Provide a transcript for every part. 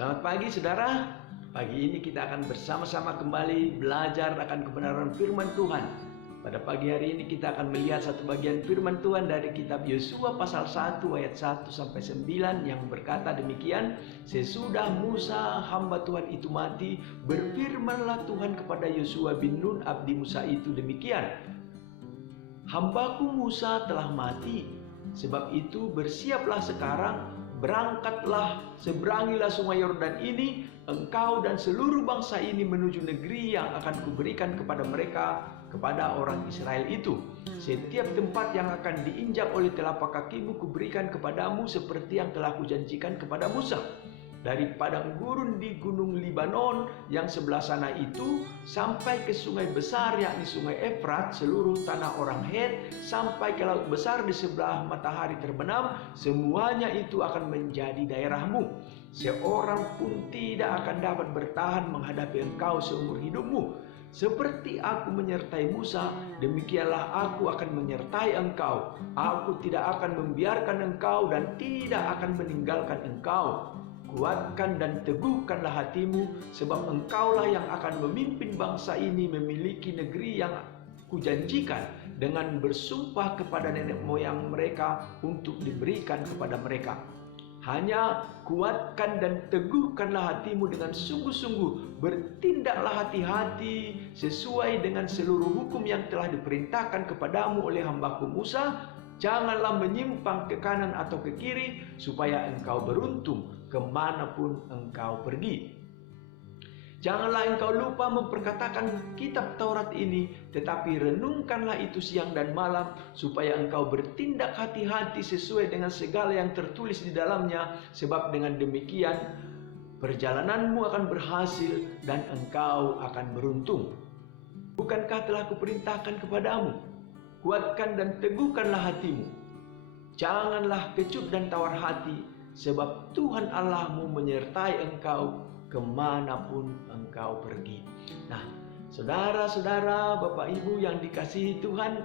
Selamat pagi saudara. Pagi ini kita akan bersama-sama kembali belajar akan kebenaran firman Tuhan. Pada pagi hari ini kita akan melihat satu bagian firman Tuhan dari kitab Yosua pasal 1 ayat 1 sampai 9 yang berkata demikian. Sesudah Musa hamba Tuhan itu mati, berfirmanlah Tuhan kepada Yosua bin Nun abdi Musa itu demikian. Hambaku Musa telah mati, sebab itu bersiaplah sekarang, berangkatlah, seberangilah sungai Yordan ini, engkau dan seluruh bangsa ini menuju negeri yang akan kuberikan kepada mereka, kepada orang Israel itu. Setiap tempat yang akan diinjak oleh telapak kakimu kuberikan kepadamu seperti yang telah kujanjikan kepada Musa. Dari padang gurun di gunung Libanon yang sebelah sana itu sampai ke sungai besar yakni sungai Efrat, seluruh tanah orang Het, sampai ke laut besar di sebelah matahari terbenam, semuanya itu akan menjadi daerahmu. Seorang pun tidak akan dapat bertahan menghadapi engkau seumur hidupmu. Seperti aku menyertai Musa, demikianlah aku akan menyertai engkau. Aku tidak akan membiarkan engkau dan tidak akan meninggalkan engkau. Kuatkan dan teguhkanlah hatimu, sebab engkaulah yang akan memimpin bangsa ini memiliki negeri yang kujanjikan dengan bersumpah kepada nenek moyang mereka untuk diberikan kepada mereka. Hanya kuatkan dan teguhkanlah hatimu dengan sungguh-sungguh, bertindaklah hati-hati sesuai dengan seluruh hukum yang telah diperintahkan kepadamu oleh hambaku Musa. Janganlah menyimpang ke kanan atau ke kiri, supaya engkau beruntung kemanapun engkau pergi. Janganlah engkau lupa memperkatakan kitab Taurat ini, tetapi renungkanlah itu siang dan malam, supaya engkau bertindak hati-hati sesuai dengan segala yang tertulis di dalamnya, sebab dengan demikian perjalananmu akan berhasil dan engkau akan beruntung. Bukankah telah kuperintahkan kepadamu? Kuatkan dan teguhkanlah hatimu. Janganlah kecut dan tawar hati, sebab Tuhan Allahmu menyertai engkau kemanapun engkau pergi. Nah, saudara-saudara, Bapak Ibu yang dikasihi Tuhan,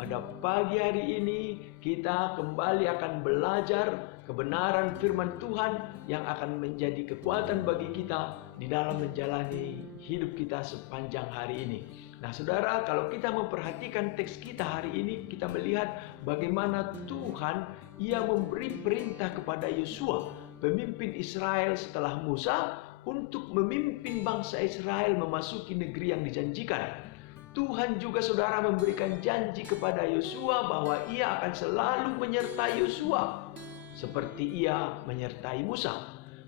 pada pagi hari ini kita kembali akan belajar kebenaran firman Tuhan yang akan menjadi kekuatan bagi kita di dalam menjalani hidup kita sepanjang hari ini. Nah saudara, kalau kita memperhatikan teks kita hari ini, kita melihat bagaimana Tuhan Ia memberi perintah kepada Yosua, pemimpin Israel setelah Musa, untuk memimpin bangsa Israel memasuki negeri yang dijanjikan. Tuhan juga saudara memberikan janji kepada Yosua bahwa Ia akan selalu menyertai Yosua seperti Ia menyertai Musa.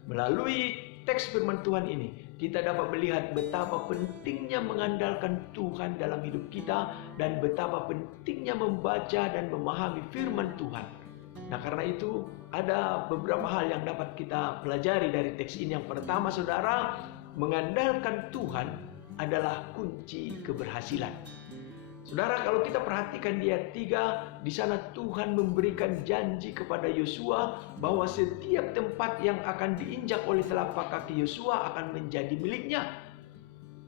Melalui teks firman Tuhan ini kita dapat melihat betapa pentingnya mengandalkan Tuhan dalam hidup kita dan betapa pentingnya membaca dan memahami firman Tuhan. Nah karena itu ada beberapa hal yang dapat kita pelajari dari teks ini. Yang pertama saudara, mengandalkan Tuhan adalah kunci keberhasilan. Saudara, kalau kita perhatikan di ayat 3, di sana Tuhan memberikan janji kepada Yosua bahwa setiap tempat yang akan diinjak oleh telapak kaki Yosua akan menjadi miliknya.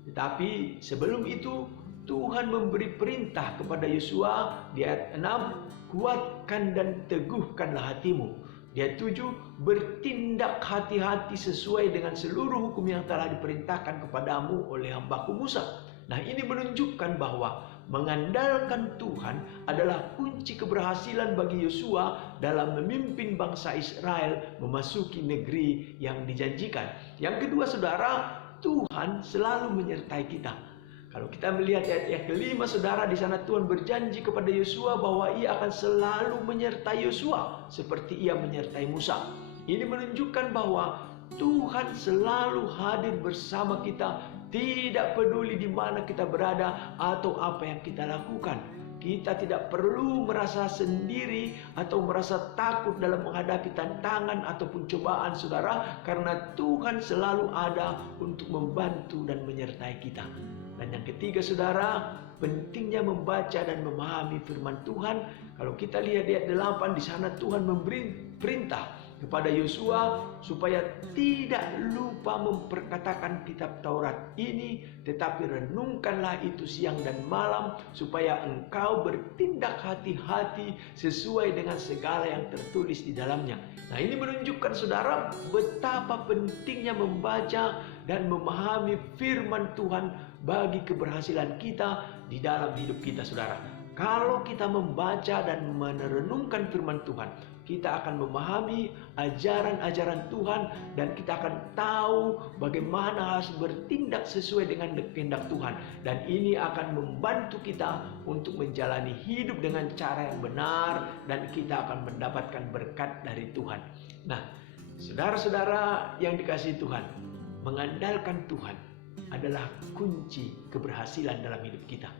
Tetapi sebelum itu Tuhan memberi perintah kepada Yosua di ayat 6, kuatkan dan teguhkanlah hatimu. Di ayat 7, bertindak hati-hati sesuai dengan seluruh hukum yang telah diperintahkan kepadamu oleh hambaku Musa. Nah ini menunjukkan bahwa mengandalkan Tuhan adalah kunci keberhasilan bagi Yosua dalam memimpin bangsa Israel memasuki negeri yang dijanjikan. Yang kedua saudara, Tuhan selalu menyertai kita. Kalau kita melihat ayat kelima saudara, di sana Tuhan berjanji kepada Yosua bahwa Ia akan selalu menyertai Yosua seperti Ia menyertai Musa. Ini menunjukkan bahwa Tuhan selalu hadir bersama kita, tidak peduli di mana kita berada atau apa yang kita lakukan. Kita tidak perlu merasa sendiri atau merasa takut dalam menghadapi tantangan ataupun cobaan saudara, karena Tuhan selalu ada untuk membantu dan menyertai kita. Dan yang ketiga saudara, pentingnya membaca dan memahami firman Tuhan. Kalau kita lihat di ayat 8, di sana Tuhan memberi perintah kepada Yosua supaya tidak lupa memperkatakan kitab Taurat ini, tetapi renungkanlah itu siang dan malam supaya engkau bertindak hati-hati sesuai dengan segala yang tertulis di dalamnya. Nah, ini menunjukkan saudara betapa pentingnya membaca dan memahami firman Tuhan bagi keberhasilan kita di dalam hidup kita, saudara. Kalau kita membaca dan merenungkan firman Tuhan, kita akan memahami ajaran-ajaran Tuhan dan kita akan tahu bagaimana harus bertindak sesuai dengan kehendak Tuhan. Dan ini akan membantu kita untuk menjalani hidup dengan cara yang benar dan kita akan mendapatkan berkat dari Tuhan. Nah, saudara-saudara yang dikasihi Tuhan, mengandalkan Tuhan adalah kunci keberhasilan dalam hidup kita.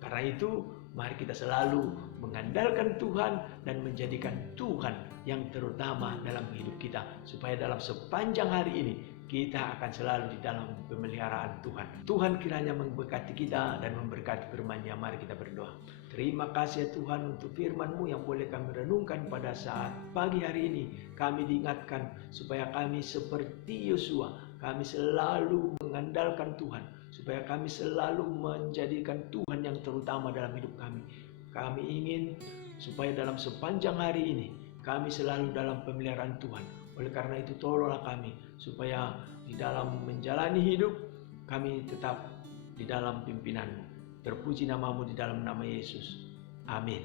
Karena itu, mari kita selalu mengandalkan Tuhan dan menjadikan Tuhan yang terutama dalam hidup kita. Supaya dalam sepanjang hari ini kita akan selalu di dalam pemeliharaan Tuhan. Tuhan kiranya memberkati kita dan memberkati firman-Nya. Mari kita berdoa. Terima kasih ya Tuhan untuk firman-Mu yang boleh kami renungkan pada saat pagi hari ini. Kami diingatkan supaya kami seperti Yosua, kami selalu mengandalkan Tuhan. Supaya kami selalu menjadikan Tuhan yang terutama dalam hidup kami. Kami ingin supaya dalam sepanjang hari ini kami selalu dalam pemeliharaan Tuhan. Oleh karena itu tolonglah kami supaya di dalam menjalani hidup kami tetap di dalam pimpinan-Mu. Terpuji nama-Mu di dalam nama Yesus. Amin.